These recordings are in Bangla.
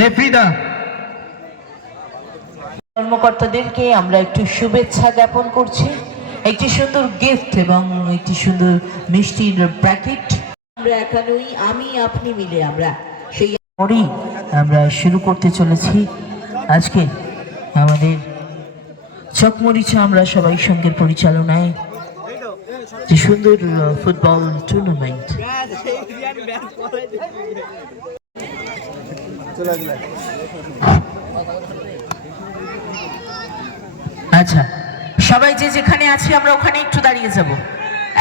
রেফরিদা কর্মকর্তাদেরকে আমরা একটু শুভেচ্ছা জ্ঞাপন করছি। একটি সুন্দর গিফট এবং একটি সুন্দর মিষ্টির প্যাকেট। আমরা এখানেই আমি আপনি মিলে আমরা সেই পরেই আমরা শুরু করতে চলেছি। আজকে আমাদের চকমরিচা আমরা সবাই সঙ্গে পরিচালনায়। যে সুন্দর ফুটবল টুর্নামেন্ট আচ্ছা সবাই যে যেখানে আছি, আমরা ওখানে একটু দাঁড়িয়ে যাব।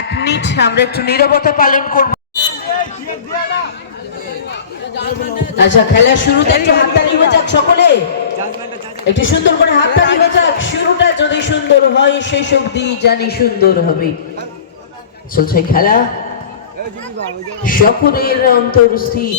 এক মিনিট, আমরা একটু নীরবতা পালন করব। আচ্ছা খেলার শুরুতে একটু হাততালি হয়ে যাক সকলে। একটু সুন্দর করে হাততালি হয়ে যাক। শুরুটা যদি সুন্দর হয়, শেষ অব্দি জানি সুন্দর হবে। চলছে খেলা। সকলের অন্তর স্থির।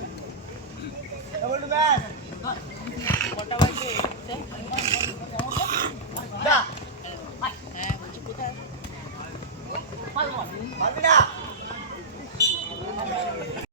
পারবি না?